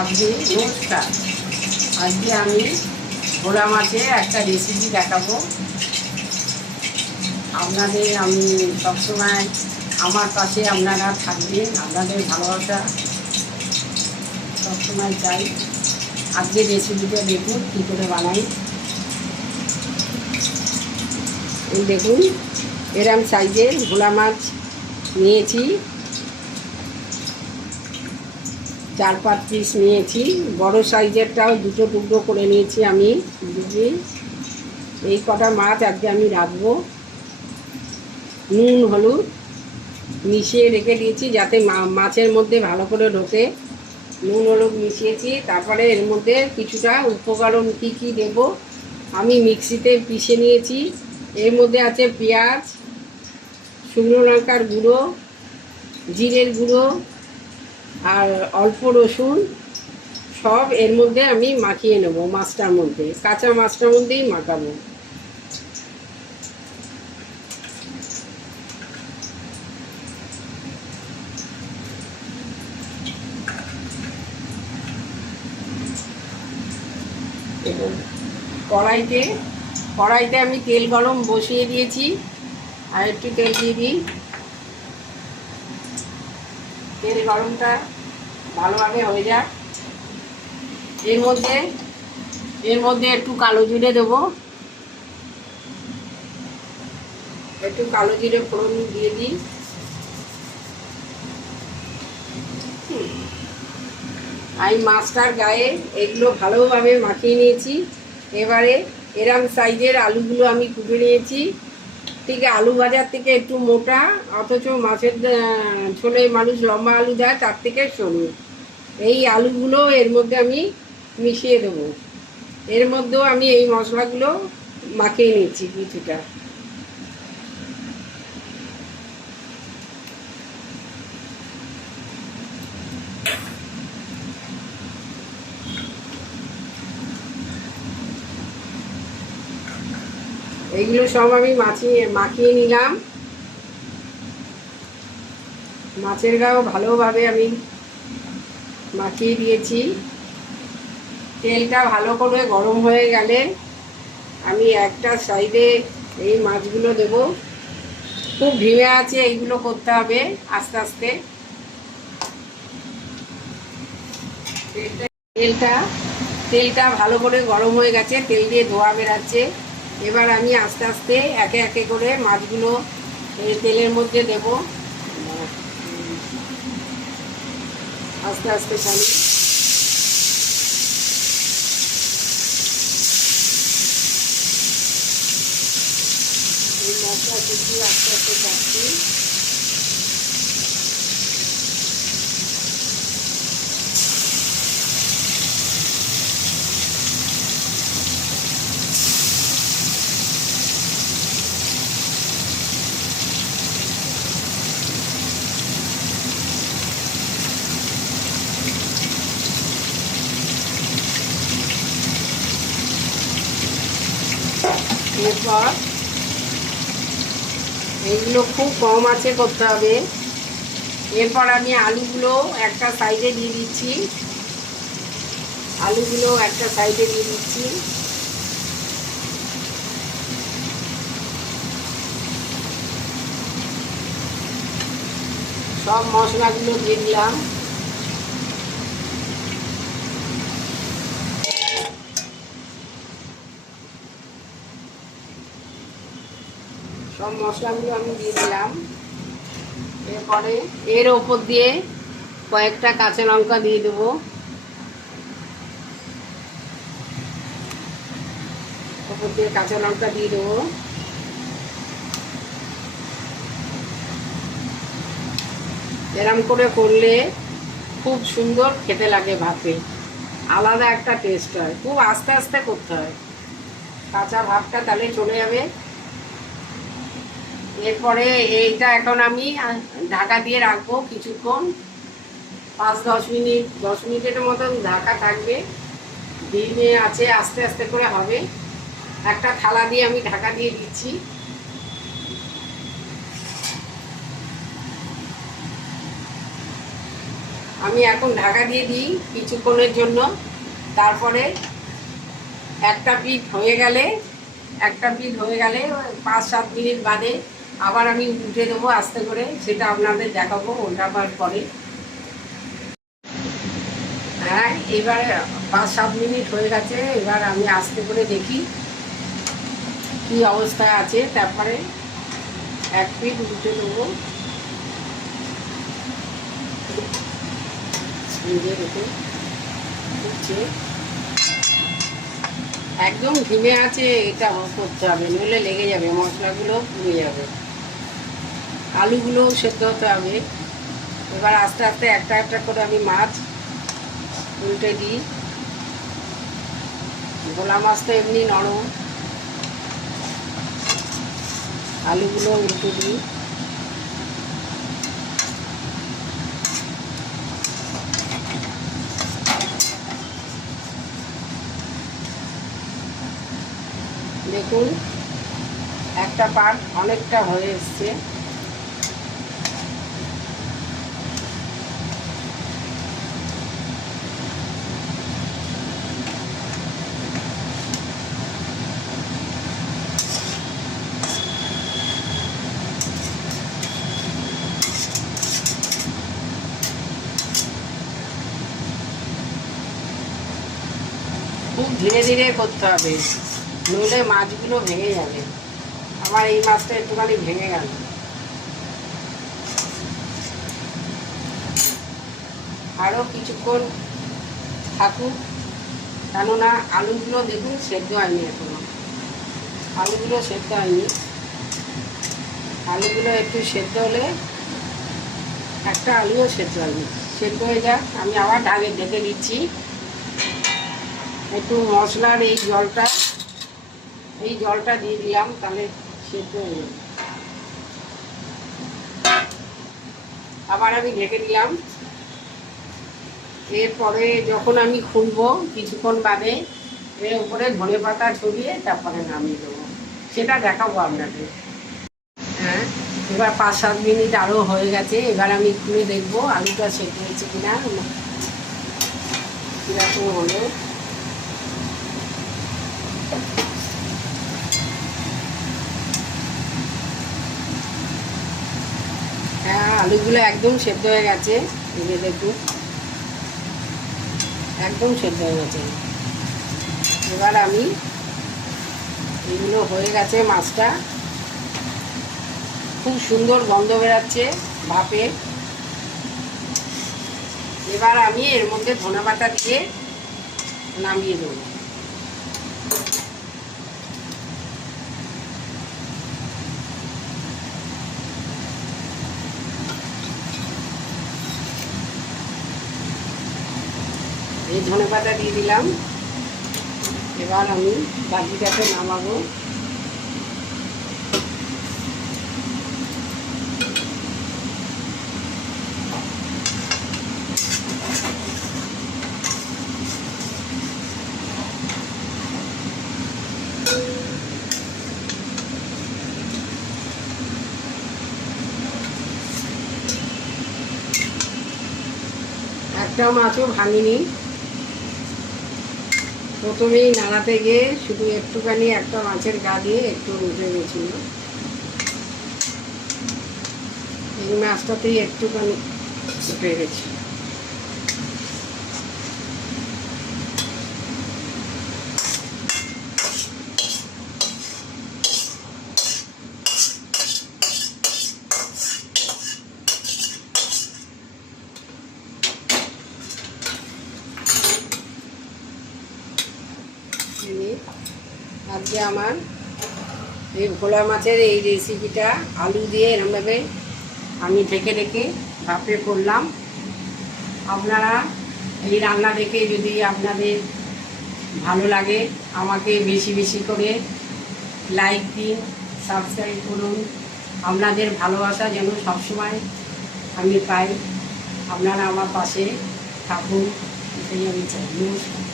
আজকে নমস্কার। আজকে আমি ভোলা মাছের একটা রেসিপি দেখাবো আপনাদের। আমি সবসময় আমার পাশে আপনারা থাকবেন, আপনাদের ভালোবাসা সবসময় চাই। আজকে রেসিপিটা দেখুন কী করে বানাই। এই দেখুন, এরম সাইজের ভোলা মাছ নিয়েছি, 4-5 পিস নিয়েছি। বড় সাইজেরটাও দুটো টুকরো করে নিয়েছি আমি বুঝি। এই কটা মাছ আজকে আমি রাখবো। নুন হলুদ মিশিয়ে রেখে দিয়েছি যাতে মাছের মধ্যে ভালো করে ঢোকে। নুন হলুদ মিশিয়েছি। তারপরে এর মধ্যে কিছুটা উপকরণ কী কী দেব আমি মিক্সিতে পিষে নিয়েছি। এর মধ্যে আছে পেঁয়াজ, শুকনো লঙ্কার গুঁড়ো, জিরের গুঁড়ো আর অল্প রসুন, সব এর মধ্যে আমি মাখিয়ে নেব। মাছটার মধ্যে, কাঁচা মাছটার মধ্যেই মাখাবো। কড়াইতে আমি তেল গরম বসিয়ে দিয়েছি। আর একটু তেল দিয়ে দিই। তেল গরমটা ভালোভাবে হয়ে যাক। এর মধ্যে একটু কালো জিরে দেবো। একটু কালো জিরে ফোড়ন দিয়ে দিই। আমি মাছটার গায়ে এগুলো ভালোভাবে মাখিয়ে নিয়েছি। এবারে এরম সাইজের আলুগুলো আমি কুটে নিয়েছি। ঠিক আলু ভাজার থেকে একটু মোটা, অথচ মাছের ঝোলে মানুষ লম্বা আলু দেয়, তার থেকে সরু। এই আলুগুলো এর মধ্যে আমি মিশিয়ে দেবো। এর মধ্যেও আমি এই মশলাগুলো মাখিয়ে নিচ্ছি কিছুটা। এইগুলো সব আমি মাখিয়ে নিলাম। মাছের গাও ভালোভাবে আমি মাখিয়ে দিয়েছি। তেলটা ভালো করে গরম হয়ে গেলে আমি একটা সাইডে এই মাছগুলো দেব। খুব ধিমে আছে এইগুলো করতে হবে, আস্তে আস্তে। তেলটা ভালো করে গরম হয়ে গেছে, তেল দিয়ে ধোয়া বেরাচ্ছে। এবার আমি আস্তে আস্তে একে একে করে মাছগুলো এই তেলের মধ্যে দেব। আস্তে আস্তে ছাড়ি। এই মশলা কুচি আস্তে আস্তে ছাড়ছি। এরপর এইগুলো খুব কম আঁচে করতে হবে। এরপর আমি আলুগুলো একটা সাইডে দিয়ে দিচ্ছি। সব মশলাগুলো দিয়ে দিলাম। সব মশলাগুলো আমি দিয়ে দিলাম। এরপরে এর ওপর দিয়ে কয়েকটা কাঁচা লঙ্কা দিয়ে দেবো। ওপর দিয়ে কাঁচা লঙ্কা দিয়ে দেবো। এরম করে করলে খুব সুন্দর খেতে লাগে ভাতে, আলাদা একটা টেস্ট হয়। খুব আস্তে আস্তে করতে হয়, কাঁচা ভাতটা তাহলে চলে যাবে। এরপরে এইটা এখন আমি ঢাকা দিয়ে রাখবো কিছুক্ষণ, 5-10 মিনিট, 10 মিনিটের মতন ঢাকা থাকবে। ডিমে আছে, আস্তে আস্তে করে হবে। একটা থালা দিয়ে আমি ঢাকা দিয়ে দিচ্ছি। আমি এখন ঢাকা দিয়ে দিই কিছুক্ষণের জন্য। তারপরে একটা পিঠ হয়ে গেলে 5-7 মিনিট বাদে আবার আমি উঠে দেবো আস্তে করে, সেটা আপনাদের দেখাবো ওঠাবার পরে। হ্যাঁ, এবারে 5-7 মিনিট হয়ে গেছে। এবার আমি আস্তে করে দেখি কি অবস্থায় আছে। তারপরে এক পিঠ উঠে দেবো নিজের উপর উঠছে। একদম ঘিমে আছে, এটা করতে হবে, নইলে লেগে যাবে, মশলাগুলো পুড়ে যাবে, আলুগুলোও সেদ্ধ হতে হবে। এবার আস্তে আস্তে একটা একটা করে আমি মাছ উল্টে দিই। ভোলা মাছ তো এমনি নরম, আলুগুলো উল্টে দিই। দেখুন একটা পার্ট অনেকটা হয়ে এসছে। খুব ধীরে ধীরে করতে হবে, নইলে মাছগুলো ভেঙে যাবে। আমার এই মাছটা একটুখানি ভেঙে গেল। আরও কিছুক্ষণ থাকুক, কেননা আলুগুলো দেখুন সেদ্ধ হয়নি এখনো, আলুগুলো সেদ্ধ হয়নি। আলুগুলো একটু সেদ্ধ হলে, একটা আলুও সেদ্ধ হয়নি, সেদ্ধ হয়ে যাক। আমি আবার ঢেকে দিচ্ছি। একটু মশলার এই জলটা দিয়ে দিলাম, তাহলে সেদ্ধ হয়ে যাবে। আবার আমি ঢেকে দিলাম। এরপরে যখন আমি খুলবো কিছুক্ষণ বাদে, এর উপরে ধনেপাতা ছড়িয়ে তারপরে নামিয়ে দেবো, সেটা দেখাবো আপনাদের। হ্যাঁ, এবার 5-7 মিনিট আরও হয়ে গেছে। এবার আমি খুলে দেখবো আলুটা সেদ্ধ হয়েছে কিনা, কীরকম হলো। হ্যাঁ, আলুগুলো একদম সেদ্ধ হয়ে গেছে, ভেবে দেখুন একদম সেদ্ধ হয়ে গেছে। এবার আমি এগুলো হয়ে গেছে, মাছটা খুব সুন্দর গন্ধ বেরাচ্ছে ভাপে। এবার আমি এর মধ্যে ধনেপাতা দিয়ে নামিয়ে দেবো। এই ধনেপাতা দিয়ে দিলাম। এবার আমি বাকিটাকে নামাবো। একটা মাছও ভাঙিনি, প্রথমেই নাড়াতে গিয়ে শুধু একটুখানি একটা মাছের গা দিয়ে একটু উঠে গেছিল। এই মাছটাতেই একটুখানি উঠে গেছে। আজকে আমার এই ভোলা মাছের এই রেসিপিটা আলু দিয়ে এরমভাবে আমি ঢেকে ঢেকে ভাপে করলাম। আপনারা এই রান্না দেখে যদি আপনাদের ভালো লাগে, আমাকে বেশি বেশি করে লাইক দিন, সাবস্ক্রাইব করুন। আপনাদের ভালোবাসা যেন সবসময় আমি পাই, আপনারা আমার পাশে থাকুন, এটাই আমি চাই। নমস্কার।